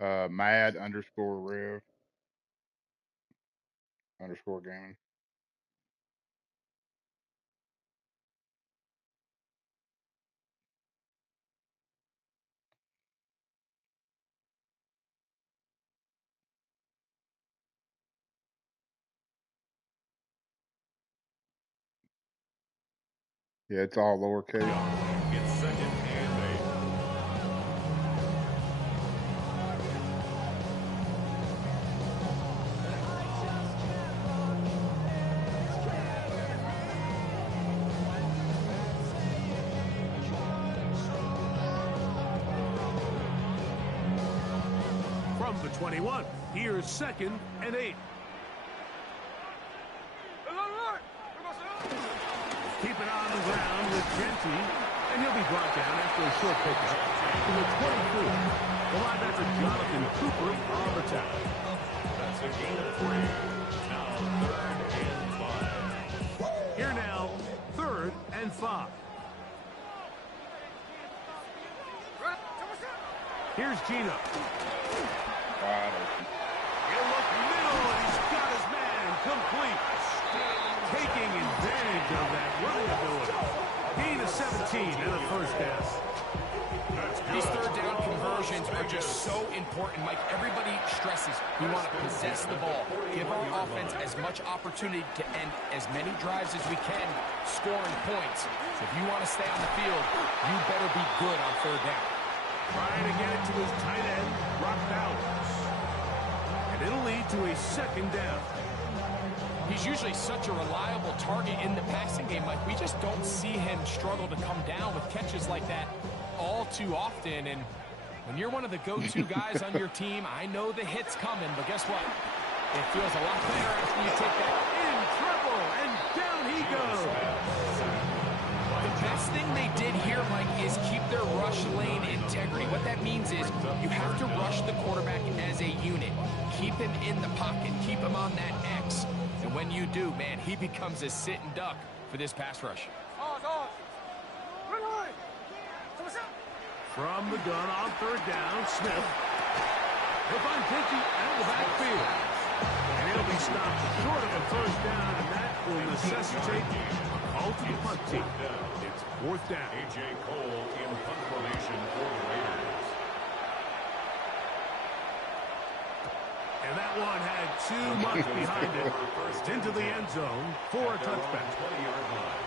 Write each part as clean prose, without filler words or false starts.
Mad underscore Rev underscore gaming. Yeah, it's all lowercase. It's second and 8. From the 21, here's second and 8. Keep it on the ground with Genty, and he'll be brought down after a short pickup to the 24. The linebacker Jonathan Cooper on the tackle. That's a gain of 3. Now third and 5. Here now, third and 5. Here's Gino. Wide open. He'll look middle, and he's got his man complete. Taking advantage of that running ability. Gain of 17 and a first down. These third down conversions are just so important, Mike. Everybody stresses we want to possess the ball, give our offense as much opportunity to end as many drives as we can, scoring points. So if you want to stay on the field, you better be good on third down. Trying to get it to his tight end, Brock Bowers. And it'll lead to a second down. He's usually such a reliable target in the passing game. Like, we just don't see him struggle to come down with catches like that all too often. And when you're one of the go-to guys on your team, I know the hit's coming, but guess what? It feels a lot better after you take that. In trouble, and down he goes. The best thing they did here, Mike, is keep their rush lane integrity. What that means is you have to rush the quarterback as a unit. Keep him in the pocket. Keep him on that X. And when you do, man, he becomes a sitting duck for this pass rush. From the gun on third down, Smith. He'll find Pinky out of the backfield. And he'll be stopped short of a first down, and that will necessitate a call to the punt team. It's fourth down. A.J. Cole in punt formation for the Raiders. And that one had too much behind it. Into the end zone for a touchback. 20-yard line.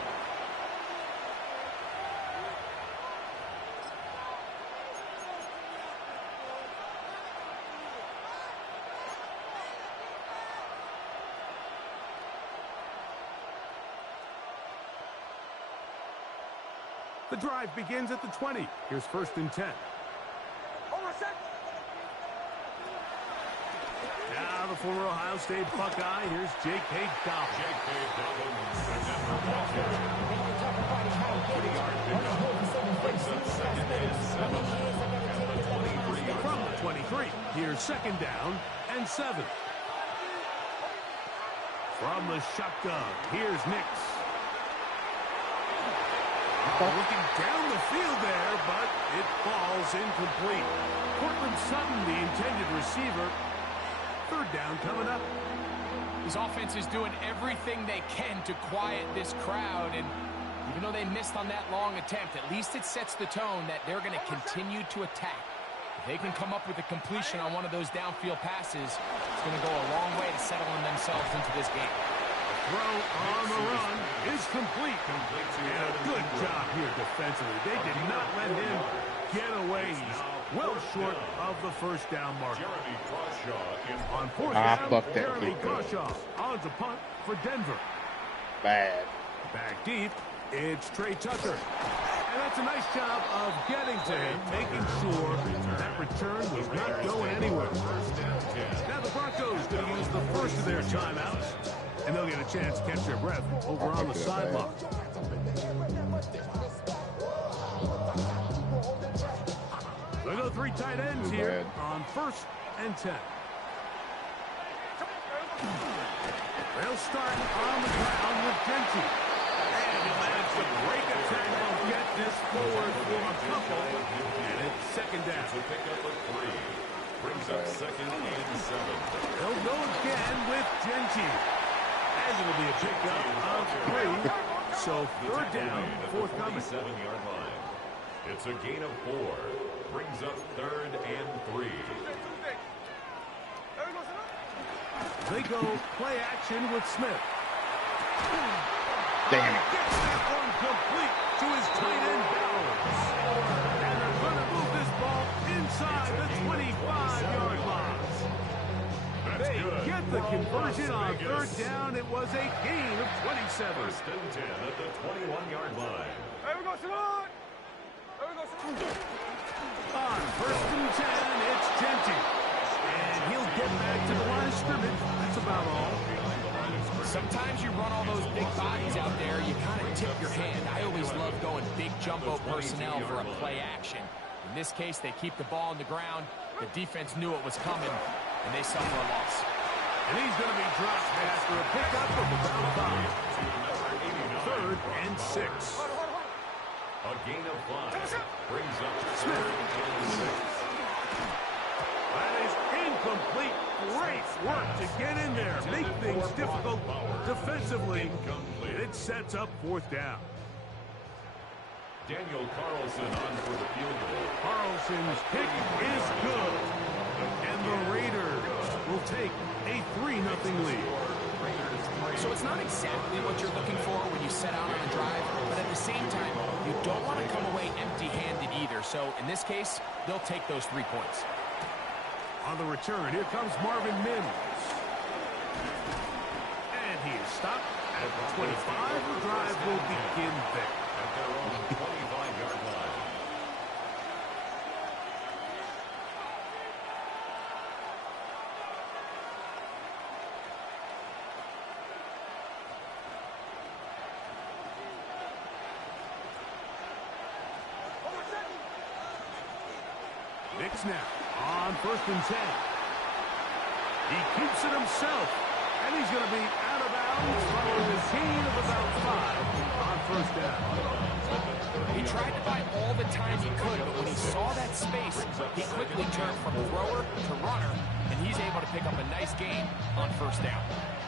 The drive begins at the 20. Here's first and 10. Now the former Ohio State Buckeye. Here's J.K. Dobbins. J.K. Dobbins, the Denver Broncos. 20-yard pickup. Brings up second and 7. At the 23-yard From line. the 23, here's second down and 7. From the shotgun, here's Nix. Looking down the field there, but it falls incomplete. Cortland Sutton, the intended receiver. Third down coming up. This offense is doing everything they can to quiet this crowd, and even though they missed on that long attempt, at least it sets the tone that they're going to continue to attack. If they can come up with a completion on one of those downfield passes, it's going to go a long way to settling themselves into this game. Throw on the run is complete. And a good job here defensively. They did not let him get away. He's well short of the first down mark. Jeremy Crawshaw in On fourth Ah, down, fuck that Jeremy kick. Crawshaw on to punt for Denver. Bad. Back deep, it's Trey Tucker. And that's a nice job of getting to him, making sure that return was not going anywhere. Now the Broncos going to use the first of their timeouts, and they'll get a chance to catch their breath over on the sideline. They go three tight ends here on first and 10. They'll start on the ground with Genty. And he'll manage to break a tackle, get this forward for a couple, and it's second down. to pick up a 3. Brings with Genty. And it'll be a pickup of 3. So third down, forthcoming. 7-yard line. It's a gain of 4. Brings up 3rd and 3. They go play action with Smith. Damn it. Gets that one complete to his tight end Bowers. And they're going to move this ball inside the 25-yard line. They get the conversion on third down. It was a gain of 27. 1st and 10 at the 21-yard line. On 1st and 10, it's Genty. And he'll get back to the line of scrimmage. That's about all. Sometimes you run all those big bodies out there, you kind of tip your hand. I always love going big jumbo personnel for a play action. In this case, they keep the ball on the ground. The defense knew it was coming, and they suffer a loss. And he's going to be dropped after a pickup of about 5. 3rd and 6. A gain of 5. Brings up Smith. 3rd and 6. That is incomplete. Great work to get in there. Make things difficult defensively. And it sets up 4th down. Daniel Carlson on for the field goal. Carlson's kick is good. And the Raiders will take a 3-0 lead. So it's not exactly what you're looking for when you set out on a drive, but at the same time, you don't want to come away empty-handed either. So in this case, they'll take those 3 points. On the return, here comes Marvin Mims. And he is stopped at the 25. The drive will begin there. At their own 25-yard line. Knicks now on 1st and 10. He keeps it himself, and he's going to be out of bounds following a gain of about 5 on 1st down. He tried to buy all the time he could, but when he saw that space, he quickly turned from thrower to runner, and he's able to pick up a nice gain on 1st down.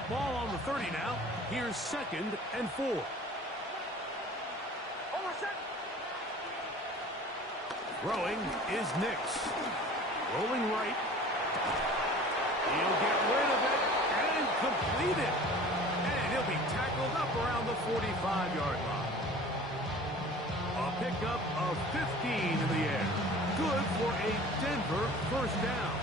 Ball on the 30 now. Here's 2nd and 4. Throwing is Nix. Rolling right. He'll get rid of it and complete it. And he'll be tackled up around the 45-yard line. A pickup of 15 in the air. Good for a Denver 1st down.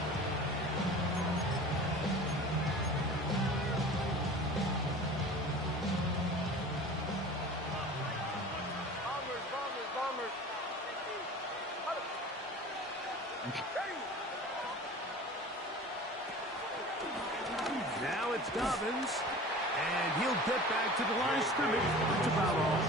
Now it's Dobbins, and he'll get back to the line of scrimmage. That's about all.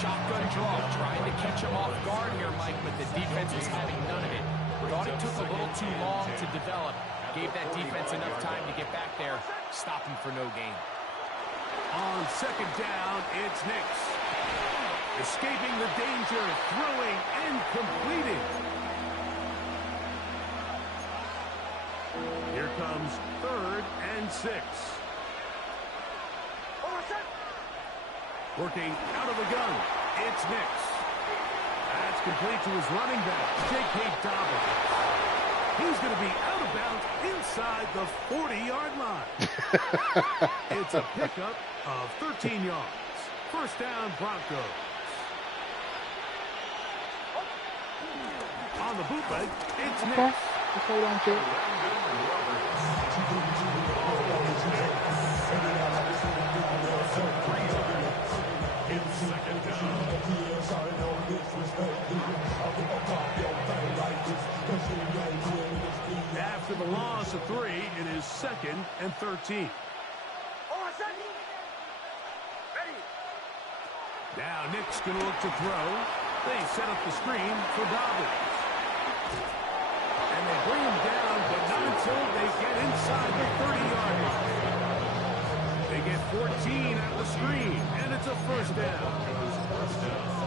Shotgun draw, trying to catch him off guard here, Mike, but the defense was having none of it. Thought it took a little too long to develop. Gave that defense enough time to get back there. Stop him for no gain. On 2nd down, it's Nix. Escaping the danger, throwing and completing. Here comes 3rd and 6. Working out of the gun, it's Nix. That's complete to his running back, J.K. Dobbins. He's going to be out of bounds inside the 40-yard line. It's a pickup of 13 yards. 1st down, Broncos. On the bootleg, it's Nix. Just hold on to it. After the loss of 3, it is 2nd and 13. Now Nick's going to look to throw. They set up the screen for Dobbins. And they bring him down, but not until they get inside the 30-yard line. They get 14 at the screen, and it's a 1st down.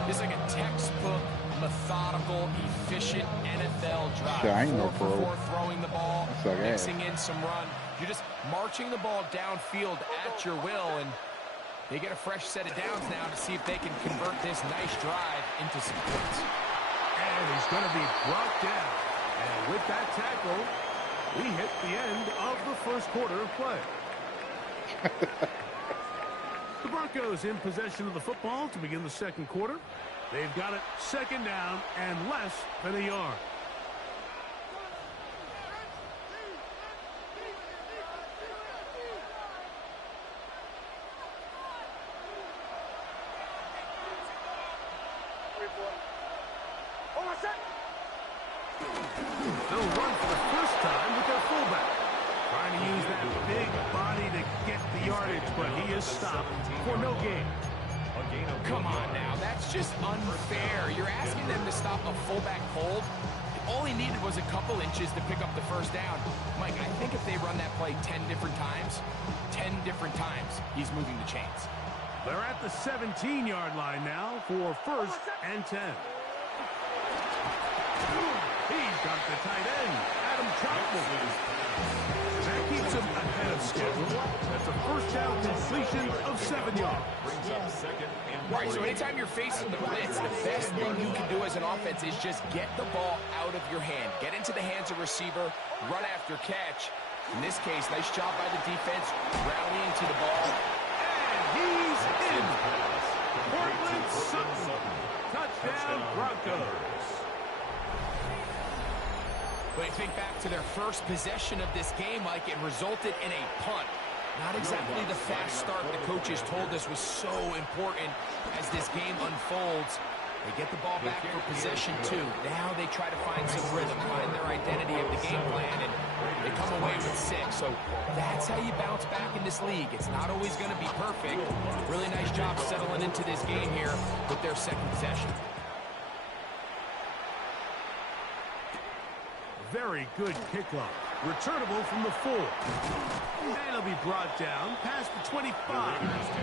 It's like a textbook, methodical, efficient NFL drive. Shit, I ain't no 4 for pro. 4 throwing the ball, Suck ass. mixing in some run. You're just marching the ball downfield at your will, and they get a fresh set of downs now to see if they can convert this nice drive into some points. And he's going to be brought down. And with that tackle, we hit the end of the first quarter of play. The Broncos in possession of the football to begin the second quarter. They've got it second down and less than a yard. They'll run for the first time with their fullback. Trying to use that big body to get the yardage, but he is stopped for no gain. Come on now, that's just unfair. You're asking them to stop a fullback cold. All he needed was a couple inches to pick up the first down. Mike, I think if they run that play 10 different times, he's moving the chains. They're at the 17-yard line now for first and 10. He's got the tight end, Adam Chapman. That keeps him ahead of schedule. That's a first down completion of 7 yards. All right, so anytime you're facing the blitz, the best thing you can do as an offense is just get the ball out of your hand. Get into the hands of receiver, run after catch. In this case, nice job by the defense, rallying to the ball. And he's in. Portland Sutton. Touchdown, Broncos. But think back to their first possession of this game, like it resulted in a punt. Not exactly the fast start the coaches told us was so important as this game unfolds. They get the ball back for possession two. Now they try to find some rhythm, find their identity of the game plan, and they come away with 6. So that's how you bounce back in this league. It's not always going to be perfect. Really nice job settling into this game here with their second possession. Very good kickoff. Returnable from the 4. And he'll be brought down past the 25.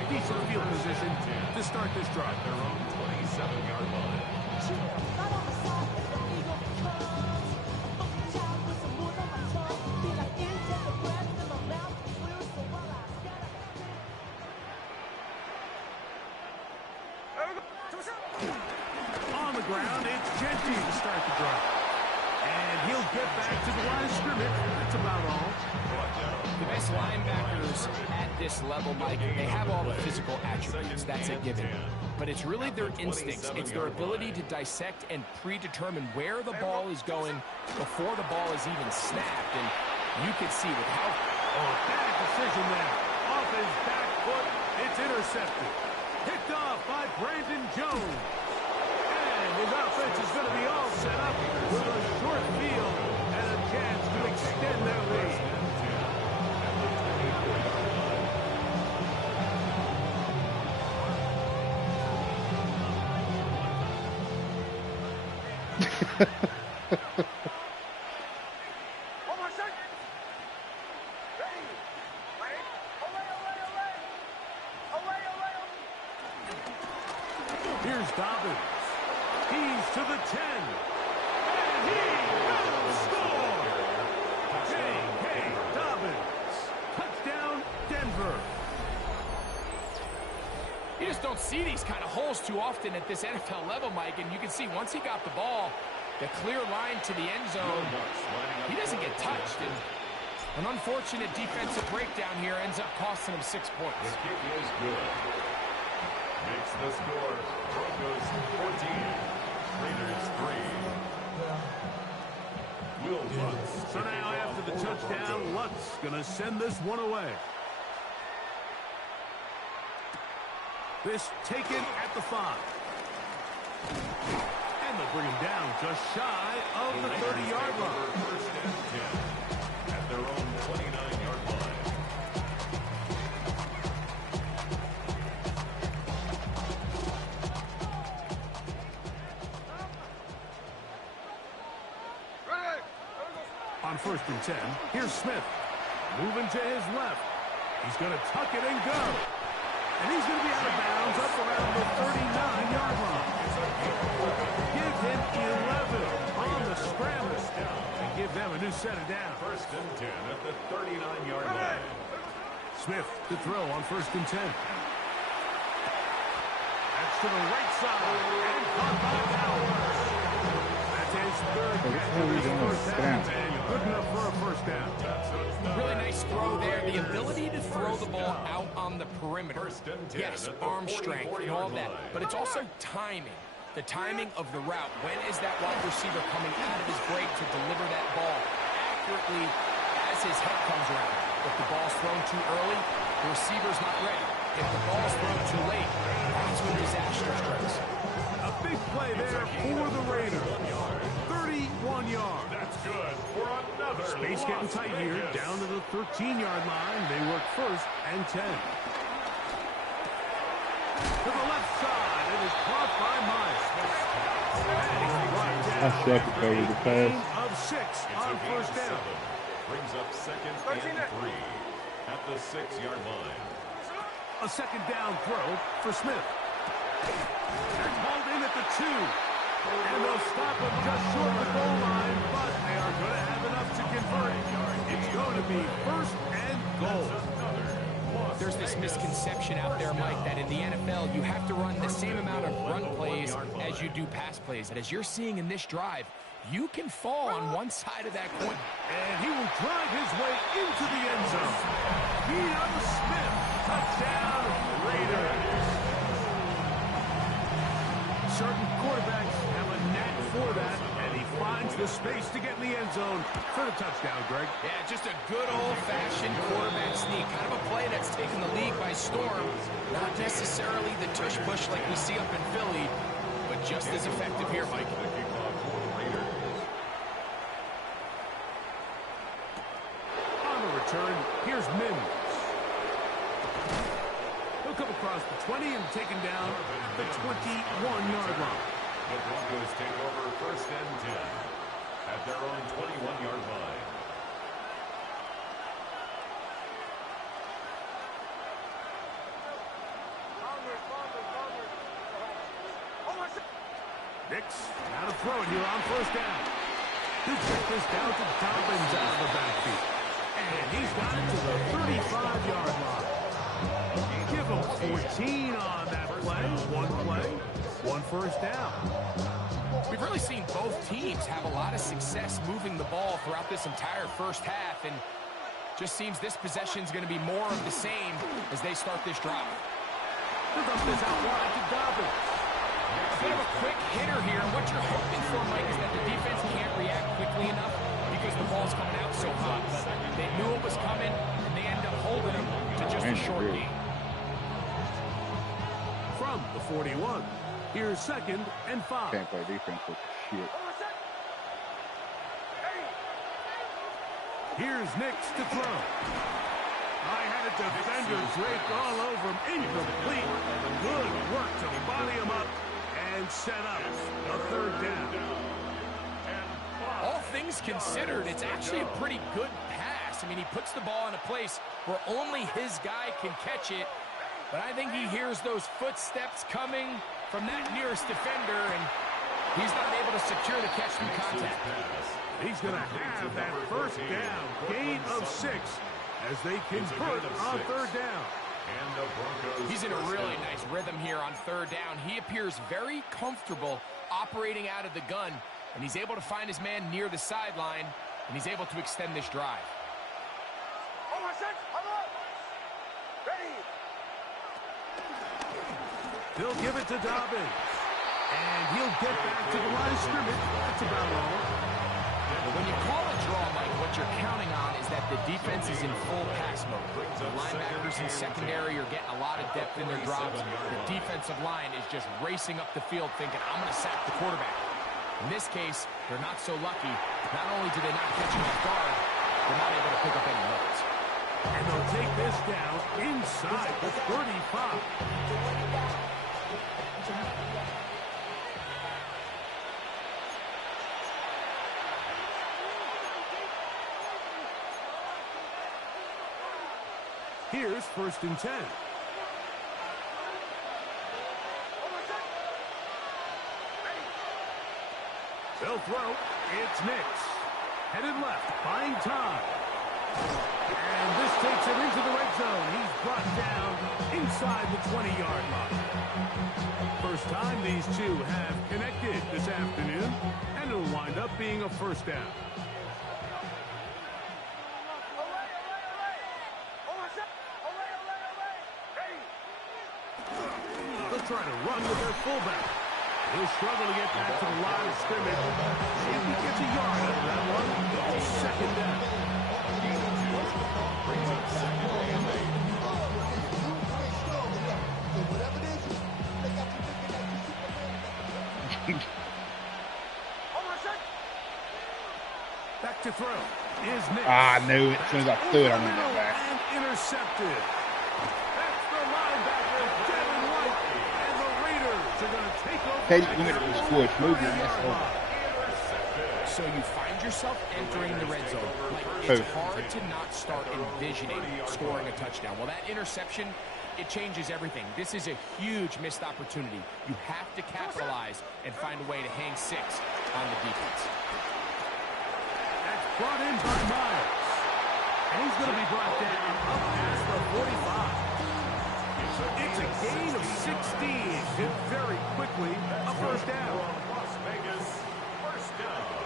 Decent field position to start this drive. Their own 27-yard line. On the ground, it's Genty to start the drive. And he'll get back to the line of scrimmage. That's about all. The best linebackers at this level, Mike, they have all the physical attributes. That's a given. But it's really their instincts. It's their ability to dissect and predetermine where the ball is going before the ball is even snapped. And you can see with how... Oh, bad decision there. Off his back foot. It's intercepted. Picked off by Brandon Jones. And his offense is going to be all set up with a short field and a chance to extend their lead. Here's Dobbins. He's to the 10. And he will score. J.K. Dobbins. Touchdown, Denver. You just don't see these kind of holes too often at this NFL level, Mike. And you can see once he got the ball, the clear line to the end zone, he doesn't get touched. And an unfortunate defensive breakdown here ends up costing him 6 points. The kick is good. Makes the score. Broncos 14. Raiders 3. Will Lutz. So now after the touchdown, Lutz going to send this one away. This taken at the 5. And they'll bring him down just shy of the 30-yard line. First and 10 at their own 29-yard line. On first and 10, here's Smith. Moving to his left. He's going to tuck it and go. And he's going to be out of bounds up around the 39-yard line. Give him 11 on the scramble and give them a new set of downs. First and and 10 at the 39-yard line. Smith to throw on 1st and 10. That's to the right side. And caught by Bowers. That's his 3rd catch of his first half. And good enough for a first down. Really nice throw there. The ability to throw the ball out on the perimeter. Yes, arm strength and all that. But it's also timing. The timing of the route. When is that wide receiver coming out of his break to deliver that ball accurately as his head comes around? If the ball's thrown too early, the receiver's not ready. If the ball's thrown too late, that's when disaster strikes. A big play there for the Raiders. 31 yards. That's good for another. Space getting tight here. Down to the 13-yard line. They work 1st and 10. To the left side. It is caught by Myers. I shut it over the pass. Of 6 on 1st down. Brings up 2nd and 3 at the 6-yard line. A 2nd down throw for Smith. They're called in at the 2. And they'll stop him just short of the goal line, but they are going to have enough to convert. It's going to be 1st and goal. There's this misconception out there, Mike, that in the NFL you have to run the same amount of run plays as you do pass plays. And as you're seeing in this drive, you can fall on one side of that coin. And he will drive his way into the end zone. Geno Smith, touchdown, Raiders. Certain quarterbacks have a knack for that, and he finds the space to get in the end zone for the touchdown, Greg. Yeah, just a good old-fashioned quarterback sneak. Kind of a play that's taken the league by storm. Not necessarily the tush-push like we see up in Philly, but just as effective here, Mike. On the return, here's Mims. He'll come across the 20 and taken down at the 21-yard line. The Broncos take over 1st and 10 at their own 21-yard line. Nix, now to throw it here on 1st down. He'll check this down to Dobbins out of the backfield. And he's got it to the 35-yard line. Give him 14 on that play. One first down. We've really seen both teams have a lot of success moving the ball throughout this entire first half, and just seems this possession is going to be more of the same as they start this drive. He'll dump this out wide to Dobbins. A bit of a quick hitter here, and what you're hoping for, Mike, is that the defense can't react quickly enough because the ball's coming out so hot. But they knew it was coming, and they end up holding him to just a short gain. From the 41, here's 2nd and 5. Can't play defense with shit. Here's Nix to throw. I had a defender draped all over him. Incomplete. Good work to body him up and set up a 3rd down. All things considered, it's actually a pretty good pass. I mean, he puts the ball in a place where only his guy can catch it. But I think he hears those footsteps coming from that nearest defender, and he's not able to secure the catch through contact. He's going to have that 1st down, gain of 6, as they convert on 3rd down. He's in a really nice rhythm here on 3rd down. He appears very comfortable operating out of the gun, and he's able to find his man near the sideline, and he's able to extend this drive. They'll give it to Dobbins. And he'll get back to the line of scrimmage. That's about all. When you call a draw, Mike, what you're counting on is that the defense is in full pass mode. The linebackers in secondary are getting a lot of depth in their drops. The defensive line is just racing up the field thinking, I'm going to sack the quarterback. In this case, they're not so lucky. Not only do they not catch him off guard, they're not able to pick up any yards. And they'll take this down inside the 35. Here's 1st and 10. They'll throw. It's Nix. Headed left, buying time. And this takes him into the red zone. He's brought down inside the 20-yard line. First time these two have connected this afternoon, and it'll wind up being a first down. They'll try to run with their fullback. He'll struggle to get back to the line of scrimmage. See if he gets a yard out of that one. It's second down. Back to throw is Nick. I knew it. As soon as I threw it, I went back. And intercepted. That's the linebacker, Devin White. And the Raiders are going to take over. Hey, you got to squish. Move your ass over. So you find yourself entering the red zone. Like, it's hard to not start envisioning scoring a touchdown. Well, that interception, it changes everything. This is a huge missed opportunity. You have to capitalize and find a way to hang 6 on the defense. That's brought in by Myers. And he's going to be brought down up past the 45. It's a gain of 16. And very quickly, a first down. Las Vegas, first down.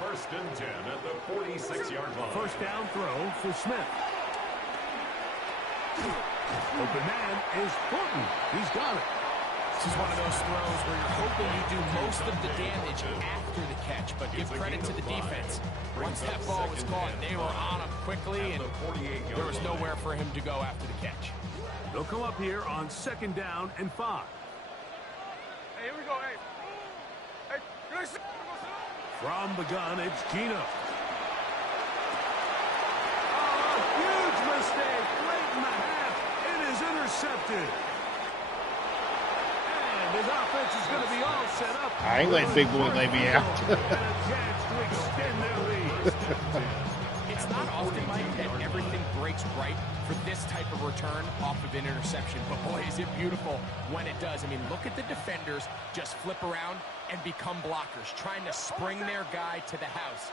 First and 10 at the 46-yard line. First down throw for Smith. Open man is Thornton. He's got it. This is one of those throws where you're hoping you do most of the damage after the catch, but give credit to the defense. Once that ball was caught, they were on him quickly, and there was nowhere for him to go after the catch. They'll come up here on second down and 5. Hey, here we go. Hey, From the gun, it's Gino. Oh, huge mistake late in the half. It is intercepted. And his offense is going to be all set up. I ain't letting big boy lay me out. And a chance to extend their lead. It's not often, Mike, that everything breaks right for this type of return off of an interception. But, boy, is it beautiful when it does. I mean, look at the defenders just flip around and become blockers, trying to spring their guy to the house.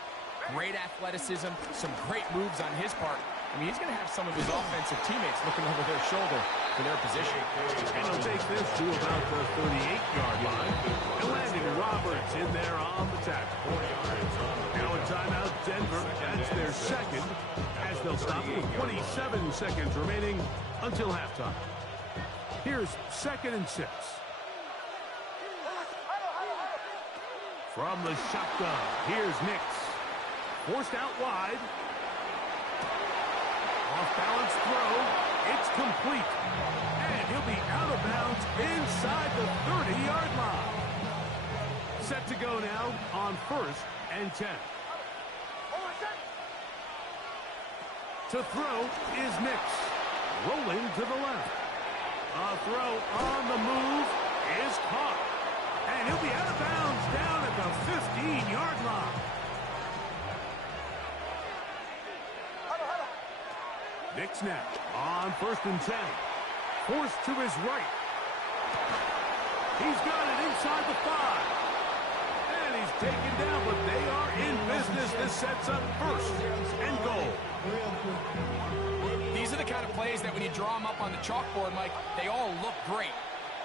Great athleticism, some great moves on his part. I mean, he's going to have some of his offensive teammates looking over their shoulder for their position. And he'll take this to about the 38-yard line. And Landon Roberts in there on the tackle. Now in timeout, Denver. That's their second, as they'll stop with 27 seconds remaining until halftime. Here's second and 6. From the shotgun, here's Nix. Forced out wide. Off-balance throw. It's complete. And he'll be out of bounds inside the 30-yard line. Set to go now on first and 10. To throw is Nix. Rolling to the left. A throw on the move is caught. And he'll be out of bounds down at the 15-yard line. Nix now on first and 10. Forced to his right. He's got it inside the 5. And he's taken down, but they are in business. This sets up first and goal. These are the kind of plays that when you draw them up on the chalkboard, Mike, they all look great.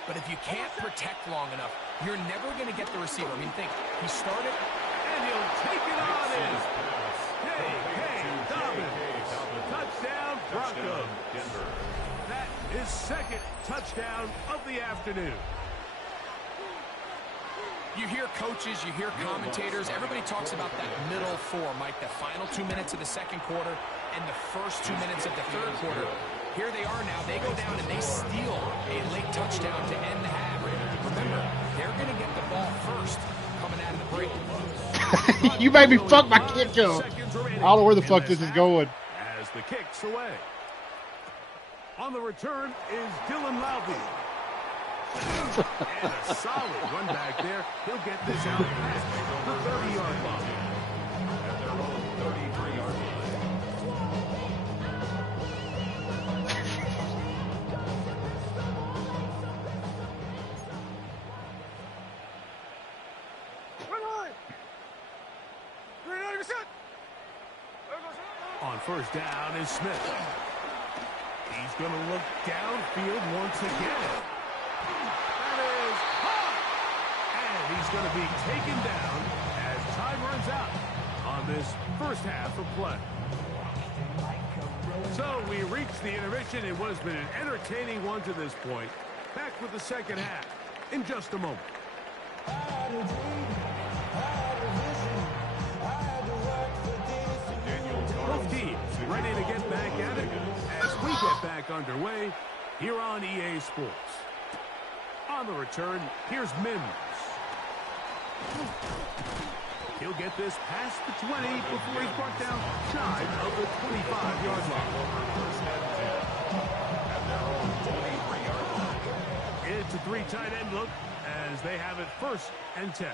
But if you can't protect long enough, you're never going to get the receiver. I mean, think, he started, and he'll take it on in. Hey, Dobbins. Touchdown, Broncos. That is second touchdown of the afternoon. You hear coaches, you hear commentators, everybody talks about that middle 4, Mike, the final 2 minutes of the second quarter and the first 2 minutes of the third quarter. Here they are now. They go down and they steal a late touchdown to end the half. Remember, they're going to get the ball first coming out of the break. You made me fuck my kick up. I don't know where the fuck this is going. As the kick's away. On the return is Dylan Loudby. And a solid run back there. He'll get this out past the 30-yard line. At their own 33-yard line. on first down is Smith. He's going to look downfield once again. That is hot! And he's going to be taken down as time runs out on this first half of play. So we reached the intermission. It has been an entertaining one to this point. Back with the second half in just a moment. Both teams ready to get back at it as we get back underway here on EA Sports. On the return, here's Mims. He'll get this past the 20 before he's brought down shy of the 25-yard line. It's a three tight end look as they have it 1st and 10.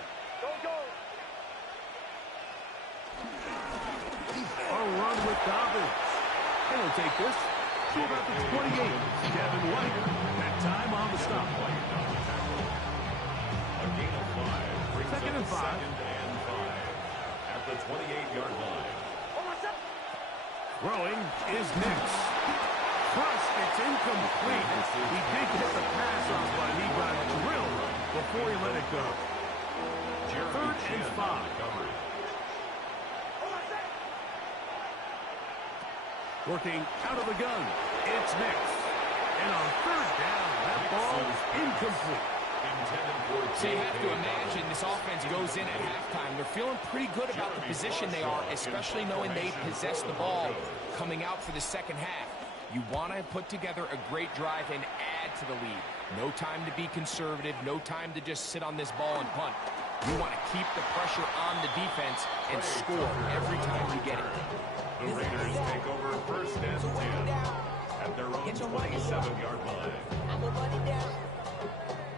A run with Dobbins. And he'll take this to about the 28. Devin White, that time on the stop. A gain of 5. Brings 2nd and 5. At the 28-yard line. Throwing is Nix. Crushed, it's incomplete. He did get the pass off, but he got drilled before he let it go. 3rd and 5. Working out of the gun, it's Nix. And on 3rd down, that ball is incomplete. So you have to imagine this offense goes in at halftime. They're feeling pretty good about the position they are, especially knowing they possess the ball coming out for the second half. You want to put together a great drive and add to the lead. No time to be conservative, no time to just sit on this ball and punt. You want to keep the pressure on the defense and score every time you get it. The Raiders take over 1st and 10 at their own 27-yard line. I'm a money down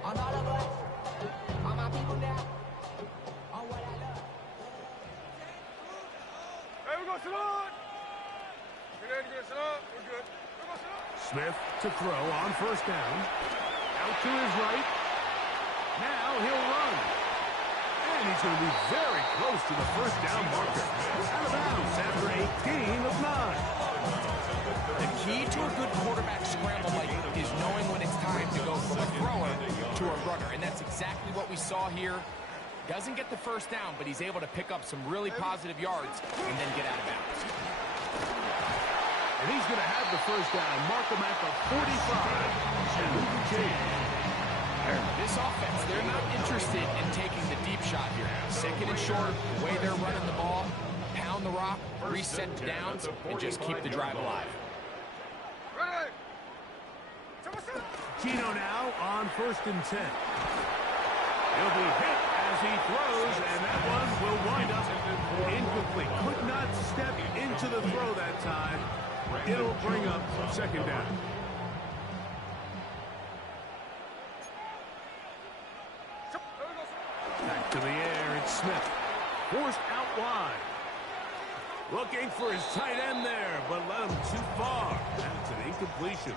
on all of us, on my people now, on what I love. Hey, we're going to sit on. We're good, sit on. We're good. We're going to sit on. Smith to throw on 1st down. Out to his right. Now he'll run. And he's going to be very close to the 1st down marker. Out of bounds after a gain of 9. The key to a good quarterback scramble like is knowing when it's time to go from a thrower to a runner. And that's exactly what we saw here. Doesn't get the 1st down, but he's able to pick up some really positive yards and then get out of bounds. And he's going to have the 1st down. Mark him at the 45. This offense, they're not interested in taking the deep shot here. 2nd and short, the way they're running the ball, pound the rock, reset the downs, and just keep the drive alive. Ready. Gino now on 1st and 10. He'll be hit as he throws, and that one will wind up incomplete. Could not step into the throw that time. It'll bring up 2nd down. Back to the air, it's Smith. Forced out wide. Looking for his tight end there, but led him too far. That's an incompletion.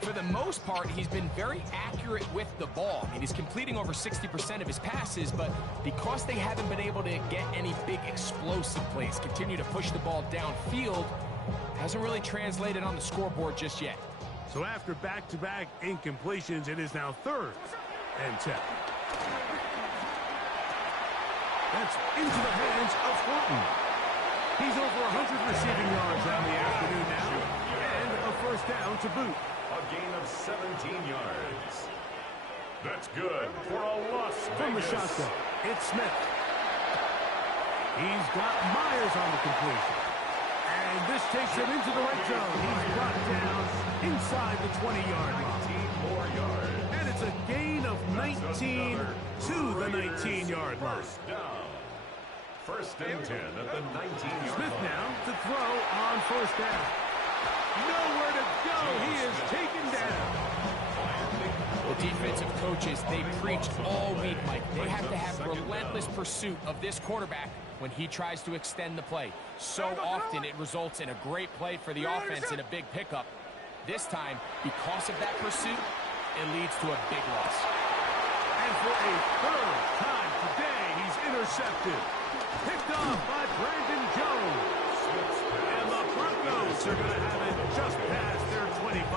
For the most part, he's been very accurate with the ball. I mean, he's completing over 60% of his passes, but because they haven't been able to get any big explosive plays, continue to push the ball downfield, hasn't really translated on the scoreboard just yet. So after back-to-back incompletions, it is now 3rd and 10. That's into the hands of Horton. He's over 100 receiving yards on the afternoon now, and a 1st down to boot. A gain of 17 yards. That's good for a loss. From the shotgun, it's Smith. He's got Myers on the completion. And this takes him into the red zone. He's brought down inside the 20-yard line. 19 more yards. And it's a gain of 19 to the 19-yard line. 1st and 10 at the 19-yard Smith line. now to throw on 1st down. Nowhere to go. He is taken down. Well, defensive coaches, they preached all week, Mike. They have to have relentless pursuit of this quarterback when he tries to extend the play. So often it results in a great play for the offense and a big pickup. This time, because of that pursuit, it leads to a big loss. And for a 3rd time today, he's intercepted. Picked off by Brandon Jones. And the Broncos are going to have it just past their 25.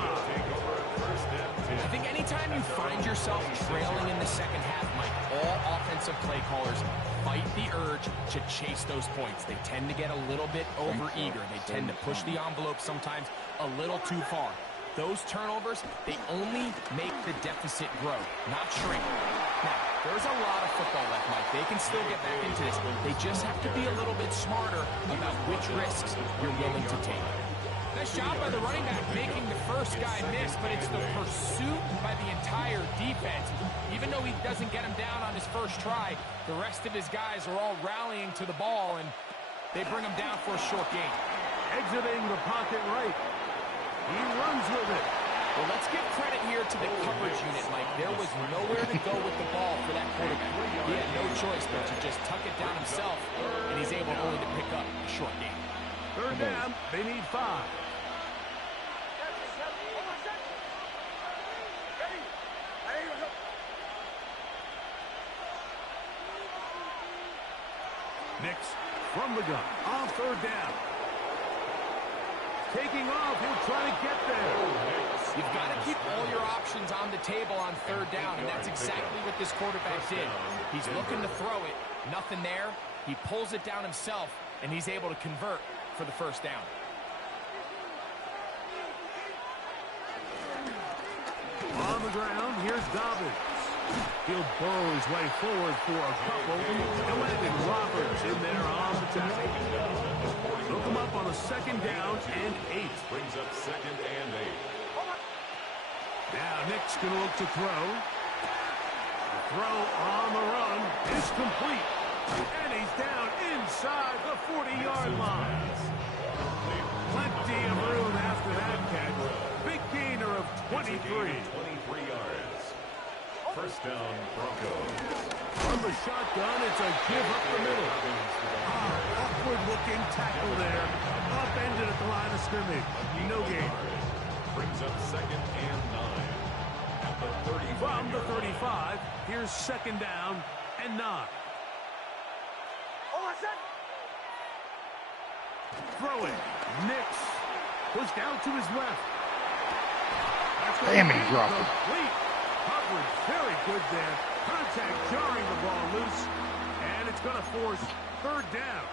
I think anytime you find yourself trailing in the second half, Mike, all offensive play callers fight the urge to chase those points. They tend to get a little bit over-eager. They tend to push the envelope sometimes a little too far. Those turnovers, they only make the deficit grow, not shrink. Now, there's a lot of football left, Mike. They can still get back into this. They just have to be a little bit smarter about which risks you're willing to take. Nice job by the running back making the first guy miss, but it's the pursuit by the entire defense. Even though he doesn't get him down on his first try, the rest of his guys are all rallying to the ball, and they bring him down for a short gain. Exiting the pocket right. He runs with it. Well, let's give credit here to the coverage unit, Mike. There was nowhere to go with the ball for that quarterback. He had no choice but to just tuck it down himself, and he's able only to pick up a short gain. Third down, they need 5. Nix from the gun on third down. Taking off, he'll try to get there. You've got to keep all your options on the table on third down, and that's exactly what this quarterback did. He's looking to throw it, nothing there. He pulls it down himself, and he's able to convert for the first down. On the ground, here's Dobbins. He'll burrow his way forward for a couple. And Landon Roberts in there on the tackle. Look him up on a second down and 8. Brings up second and 8. Now Nick's going to look to throw. Throw on the run is complete. And he's down inside the 40-yard line. Plenty of room after that catch. Big gainer of 23. 23 yards. First down, Broncos. From the shotgun, it's a give up the middle. Awkward-looking tackle there. Upended at the line of scrimmage. No gain. Brings up second and 9. At the 35. From the 35, here's second down and 9. Throwing. Nix. Pushed out to his left. Damn, he dropped it. Complete. Coverage very good there. Contact jarring the ball loose. And it's going to force third down.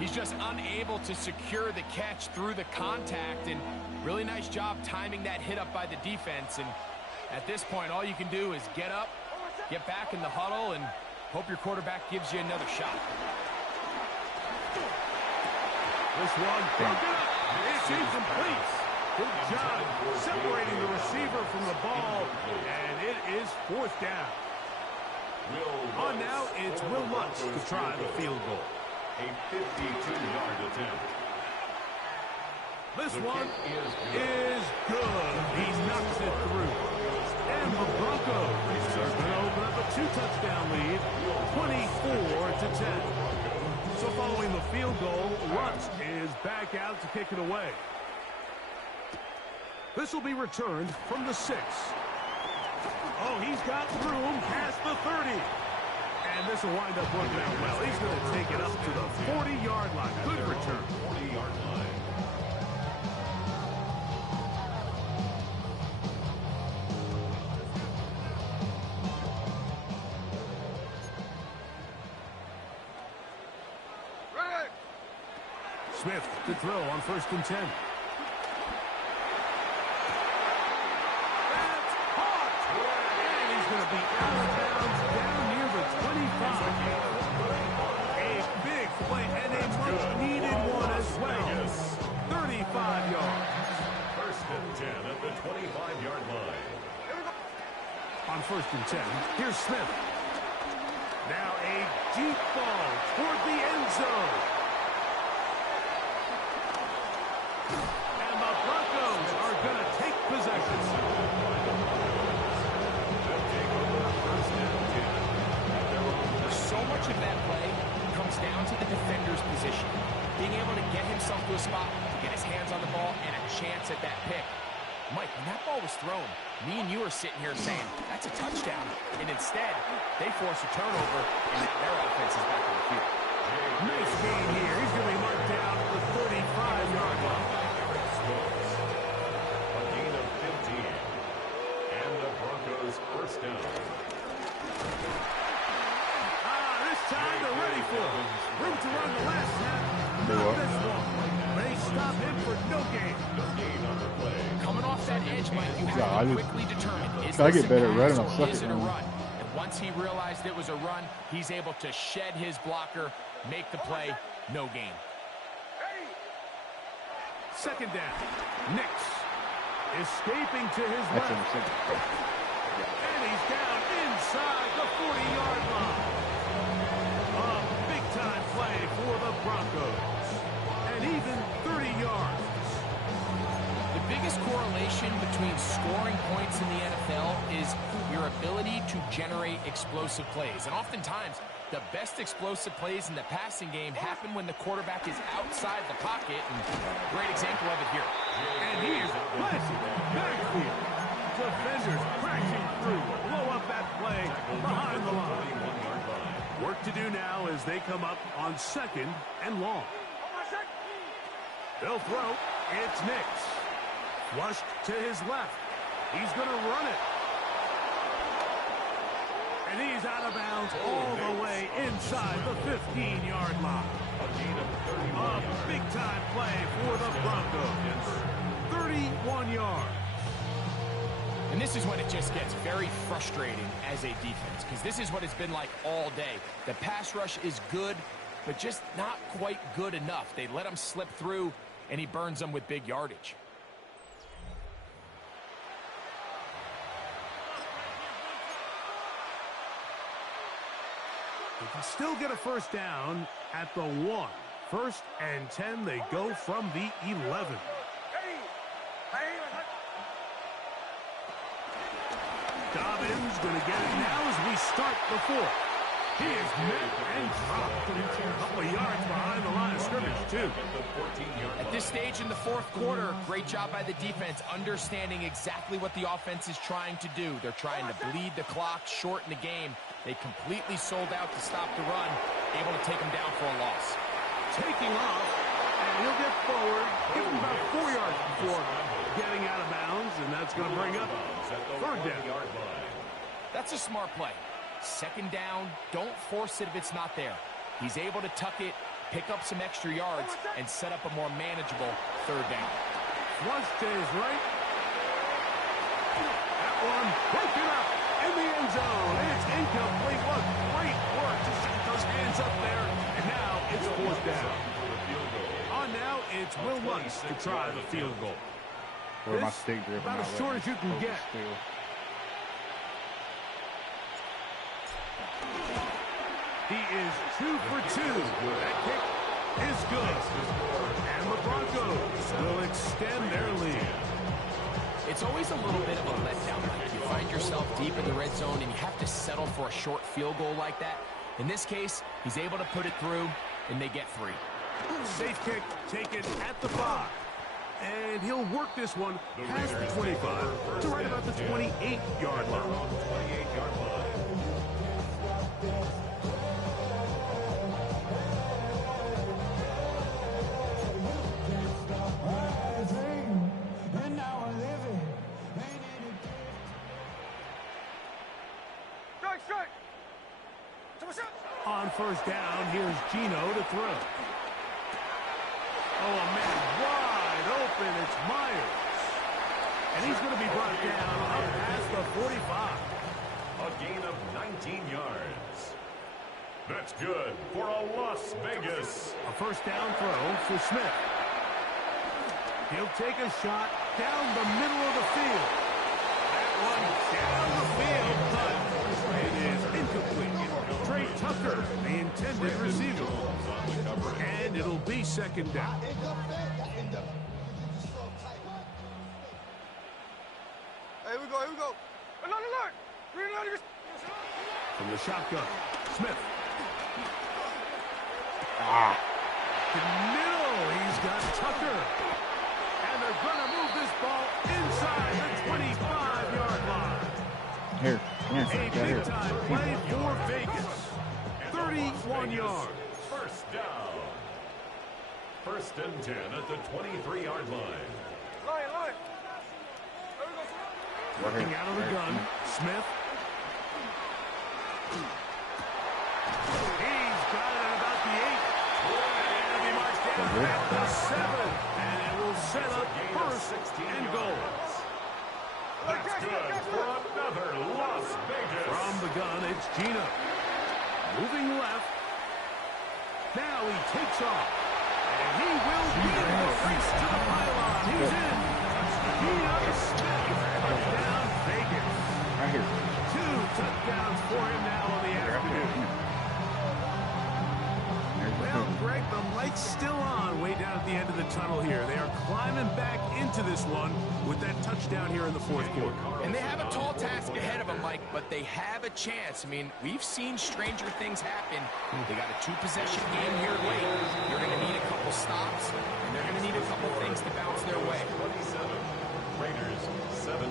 He's just unable to secure the catch through the contact, and really nice job timing that hit up by the defense. And at this point, all you can do is get up, get back in the huddle, and hope your quarterback gives you another shot. This one broken up. It's incomplete. Good job separating the receiver from the ball, and it is fourth down. On now, it's Will Lutz to try the field goal. A 52-yard attempt. This one is good. He knocks it through. And the Broncos are going to open up a 2-touchdown lead, 24-10. So following the field goal, Lutz is back out to kick it away. This will be returned from the 6. Oh, he's got room past the 30. And this will wind up working out well. He's going to take it up to the 40-yard line. Good return. 40-yard line. Smith to throw on 1st and 10. That's caught! And he's going to be out of bounds down near the 25. A big play and a much-needed one as well. 35 yards. 1st and 10 at the 25-yard line. On 1st and 10, here's Smith. Now a deep ball toward the end zone. And the Broncos are going to take possession. So much of that play comes down to the defender's position. Being able to get himself to a spot, to get his hands on the ball, and a chance at that pick. Mike, when that ball was thrown, me and you are sitting here saying, that's a touchdown. And instead, they force a turnover, and their offense is back on the field. Nice gain here. He's going to be marked down at the 35-yard line. A gain of 15. And the Broncos first down. This time they're ready for it. Room to run the last snap. Not this one. They stop him for no gain. No gain on the play. Coming off that edge, Mike, you have Yeah, to quickly determine, is I this get a better at running, pass I'll or suck is it it a now. run? And once he realized it was a run, he's able to shed his blocker, make the play, no gain. Second down. Nix escaping to his That's left. interception. And he's down inside the 40-yard line. A big-time play for the Broncos. And even 30 yards. The biggest correlation between scoring points in the NFL is your ability to generate explosive plays. And oftentimes, the best explosive plays in the passing game happen when the quarterback is outside the pocket. And great example of it here. And he is planted backfield. Defenders crashing through. Blow up that play behind the line. Work to do now as they come up on second and long. They'll throw. It's Nix. Flushed to his left. He's going to run it. And he's out of bounds all the way inside the 15-yard line. A big-time play for the Broncos. 31 yards. And this is when it just gets very frustrating as a defense, because this is what it's been like all day. The pass rush is good, but just not quite good enough. They let him slip through, and he burns them with big yardage. They can still get a first down at the 1. First and 10, they go from the 11. Dobbins going to get it now as we start the 4th. He is met and dropped. A couple of yards behind the line of scrimmage, too. At this stage in the fourth quarter, great job by the defense, understanding exactly what the offense is trying to do. They're trying to bleed the clock, shorten the game. They completely sold out to stop the run, able to take him down for a loss. Taking off, and he'll get forward, give him about 4 yards before getting out of bounds, and that's going to bring up third down. That's a smart play. Second down, don't force it if it's not there. He's able to tuck it, pick up some extra yards, and set up a more manageable third down. Flush to his right. That one broken up in the end zone. It's incomplete. What great work to set those hands up there. And now it's fourth down. On now, it's Will Lutz to try the field goal. Where my stick drift about as short as you can get. He is 2 for 2. That kick is good. And the Broncos will extend their lead. It's always a little bit of a letdown. Like you find yourself deep in the red zone and you have to settle for a short field goal like that. In this case, he's able to put it through, and they get 3. Safe kick taken at the 5. And he'll work this one past the 25 to right about the 28-yard line. 28-yard line. On first down, here's Gino to throw. Oh, a man wide open. It's Myers. And he's going to be brought down up past the 45. A gain of 19 yards. That's good for a Las Vegas. A first down throw for Smith. He'll take a shot down the middle of the field. That one down the field, but it is incomplete. Trey Tucker, the intended receiver. And it'll be second down. Here we go, here we go. Look. Green line. From the shotgun, Smith. To middle, he's got Tucker. And they're going to move this ball inside the 25-yard line. Here. A big-time play for Vegas. 31 yards. first down. First and 10 at the 23-yard line. Line. Working out of the gun, Smith. He's got it at about the 8. And he marched down at the 7. And it will set up first and goal. That's good for another Las Vegas. From the gun, it's Gino. Moving left. Now he takes off. And he will win the race to the pylon. He's in. Gino Smith. Touchdown, Vegas. Right here. 2 touchdowns for him now on the afternoon. Well, Greg, the light's still on way down at the end of the tunnel here. They are climbing back into this one with that touchdown here in the fourth quarter. And they have a tall task ahead of them, Mike, but they have a chance. I mean, we've seen stranger things happen. They got a 2-possession game here late. They're going to need a couple stops, and they're going to need a couple things to bounce their way. 27. Raiders 17.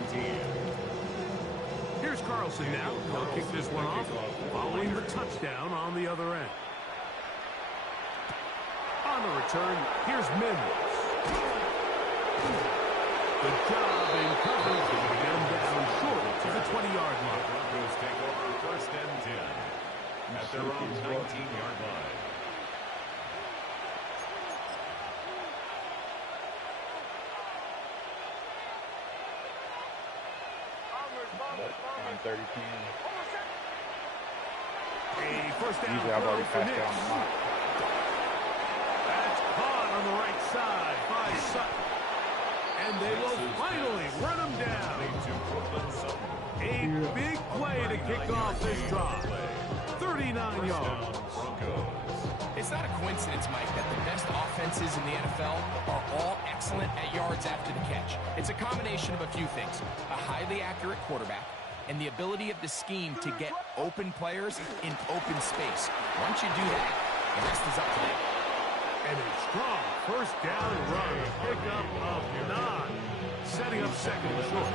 Here's Carlson now. He'll kick this one off following the touchdown on the other end. On the return, here's Mims. Good job in coverage. Get him down short to the 20-yard line. Broncos take over first and 10 at their own 19-yard line. On 30 A first down Usually I've already for passed Knicks. down the mark. That's caught on the right side by Sutton. And they will finally run him down. A big play to kick off this drive. 39 yards. It's not a coincidence, Mike, that the best offenses in the NFL are all excellent at yards after the catch. It's a combination of a few things. A highly accurate quarterback and the ability of the scheme to get open players in open space. Once you do that, the rest is up to them. And a strong first down run. Pickup of 9. Setting up second and short.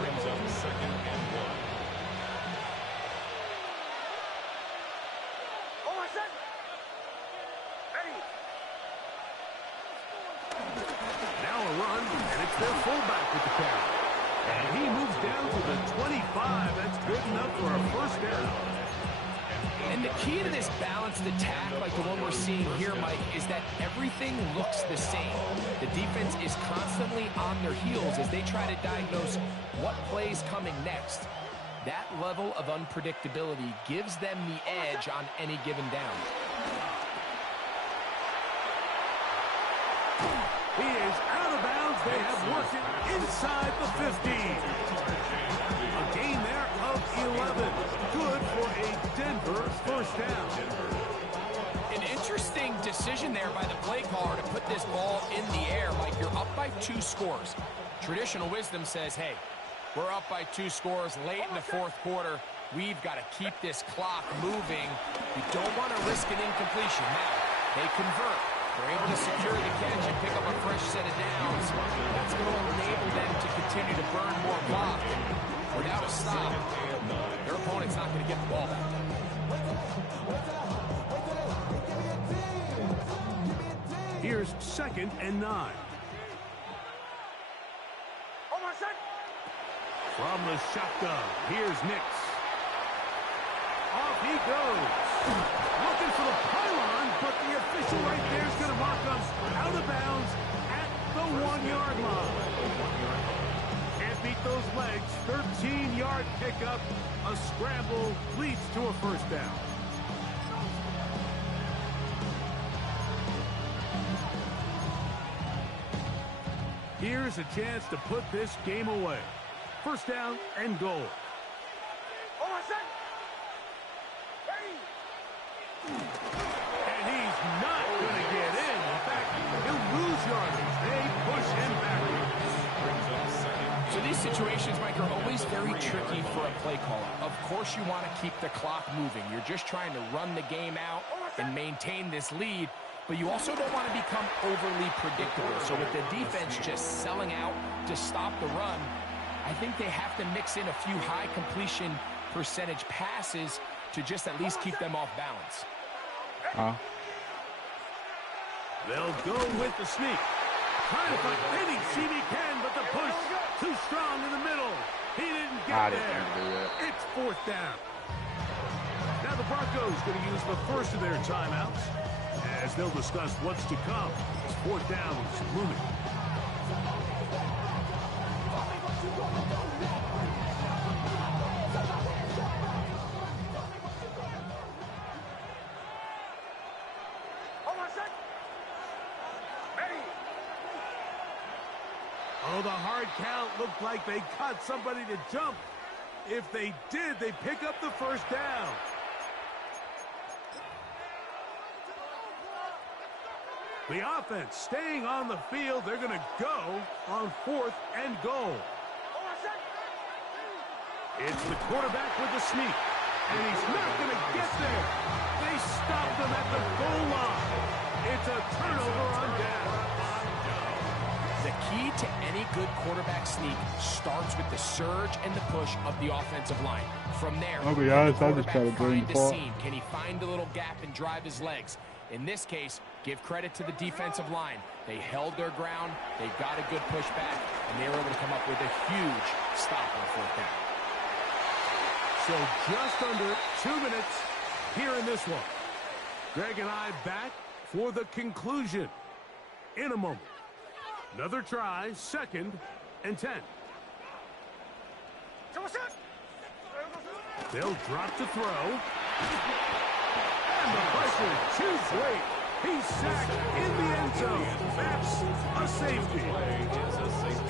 Brings up second and 1. Now a run, and it's their fullback with the carry. And he moves down to the 25. That's good enough for a first down. And the key to this balanced attack, like the one we're seeing here, Mike, is that everything looks the same. The defense is constantly on their heels as they try to diagnose what play's coming next. That level of unpredictability gives them the edge on any given down. He is out of bounds. They have worked it inside the 15. A gain there of 11. Good for a Denver first down. An interesting decision there by the play caller to put this ball in the air. Like, you're up by 2 scores. Traditional wisdom says, hey, we're up by 2 scores late in the fourth quarter. We've got to keep this clock moving. You don't want to risk an incompletion. Now, they convert. They're able to secure the catch and pick up a fresh set of downs. That's going to enable them to continue to burn more clock. And without a stop, their opponent's not going to get the ball back. Here's second and 9. From the shotgun, here's Nix. Off he goes. Looking for the pylon, but the official right there is going to mark him out of bounds at the 1-yard line. Can't beat those legs. 13-yard pickup. A scramble leads to a first down. Here's a chance to put this game away. First down and goal. And he's not going to get in. In fact, he'll lose yardage. They push him back. So these situations, Mike, are always very tricky for a play caller. Of course you want to keep the clock moving. You're just trying to run the game out and maintain this lead. But you also don't want to become overly predictable. So with the defense just selling out to stop the run, I think they have to mix in a few high completion percentage passes to just at least keep them off balance. They'll go with the sneak. Trying to find any seam he can, but the push too strong in the middle. He didn't get there. It's fourth down. Now the Broncos going to use the first of their timeouts as they'll discuss what's to come. It's fourth down is looming. Oh, the hard count looked like they cut somebody to jump. If they did, they pick up the first down. The offense staying on the field. They're going to go on 4th and goal. It's the quarterback with the sneak. And he's not going to get there. They stopped him at the goal line. It's a turnover on down. The key to any good quarterback sneak starts with the surge and the push of the offensive line. From there, I'll be honest, I I just try to find drain a seam. Can he find a little gap and drive his legs? In this case, give credit to the defensive line. They held their ground, they got a good push back, and they were able to come up with a huge stop on 4th down. So just under 2 minutes here in this one. Greg and I back for the conclusion in a moment. Another try, 2nd and 10. They'll drop to throw. And the pressure too great. He's sacked in the end zone. That's a safety.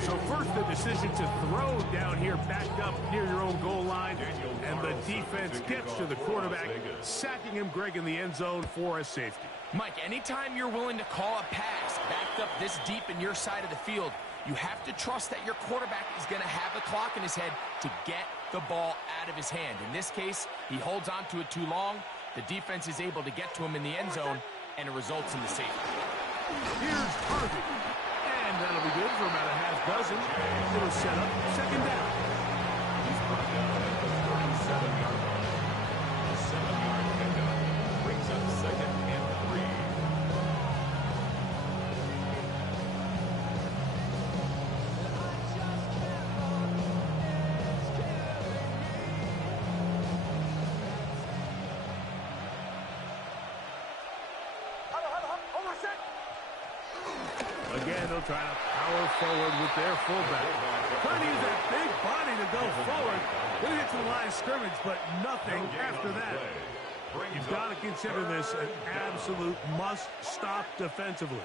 So first the decision to throw down here backed up near your own goal line. And the defense gets to the quarterback, sacking him, Greg, in the end zone for a safety. Mike, anytime you're willing to call a pass backed up this deep in your side of the field, you have to trust that your quarterback is going to have the clock in his head to get the ball out of his hand. In this case, he holds on to it too long. The defense is able to get to him in the end zone, and it results in the safety. Here's Harvey. And that'll be good for about a half dozen. It'll set up 2nd down. He's brought down at the 37-yard line. A 7-yard pickup brings up 2nd and 3. Again, they'll try to power forward with their fullback. Trying to use that big body to go forward. We'll get to the line of scrimmage, but nothing after that. You've got to consider this an absolute must-stop defensively.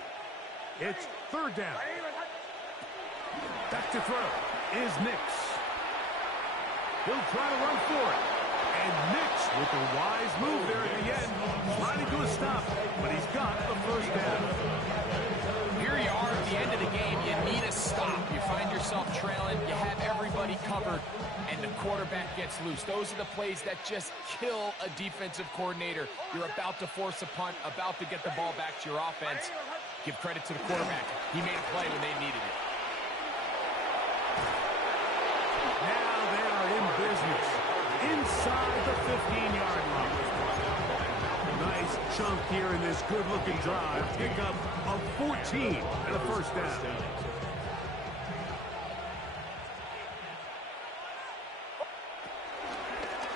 It's 3rd down. Back to throw is Nix. He'll try to run for it. And Nix with a wise move there at the end. Sliding to a stop, but he's got the first down. Here you are at the end of the game. You need a stop. You find yourself trailing. You have everybody covered, and the quarterback gets loose. Those are the plays that just kill a defensive coordinator. You're about to force a punt, about to get the ball back to your offense. Give credit to the quarterback. He made a play when they needed it. Now they are in business inside the 15-yard line. Nice chunk here in this good-looking drive. Pick up of 14 and a first down.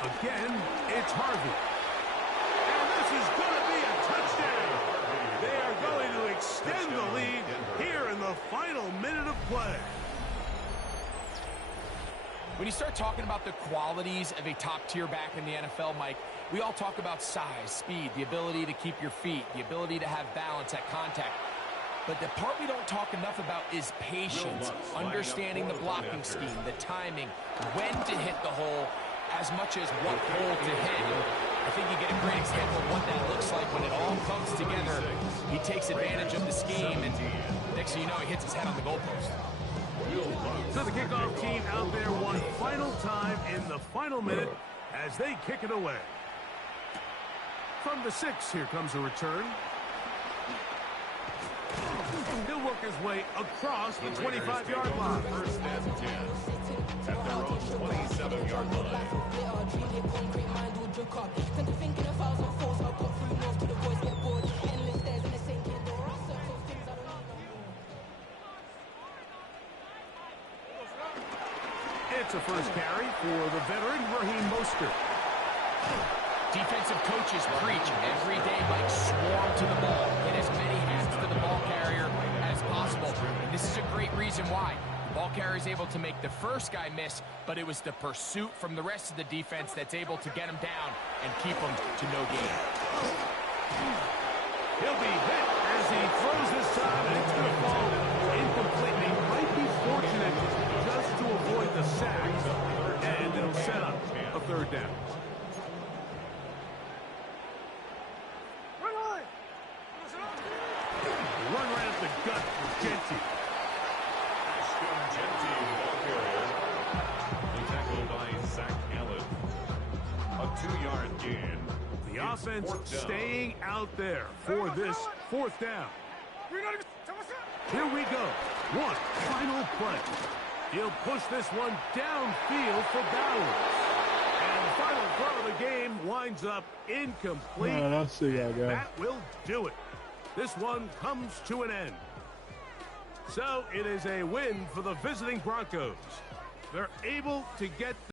Again, it's Harvey. And this is going to be a touchdown. They are going to extend the lead here in the final minute of play. When you start talking about the qualities of a top-tier back in the NFL, Mike, we all talk about size, speed, the ability to keep your feet, the ability to have balance at contact. But the part we don't talk enough about is patience, understanding the blocking scheme, the timing, when to hit the hole, as much as what hole to hit. I think you get a great example of what that looks like when it all comes together. He takes advantage of the scheme, and next thing you know, he hits his head on the goalpost. So the kickoff team out there one final time in the final minute as they kick it away. From the 6, here comes a return. He'll work his way across the 25-yard line. First and 10 at their own 27-yard line. 100 cup. Tend to think in 1,000 thoughts. I got through north to the voice get bored. Endless stairs in the sinking door. I search those things I don't need no more. It's a first carry for the veteran Raheem Mostert. Defensive coaches preach every day, like swarm to the ball. Get as many hands to the ball carrier as possible. And this is a great reason why. The ball carrier is able to make the first guy miss, but it was the pursuit from the rest of the defense that's able to get him down and keep him to no gain. He'll be hit as he throws this time, and it's going to fall incomplete. He might be fortunate just to avoid the sack, and it'll set up a third down. Run right up the gut for Genty. Ashton Genty, ball carrier. The tackle by Zach Allen. A 2-yard gain. The offense staying out there for this fourth down. Here we go. One final play. He'll push this one downfield for Bowers. And the final throw of the game winds up incomplete. Let's see that guy. That will do it. This one comes to an end. So it is a win for the visiting Broncos. They're able to get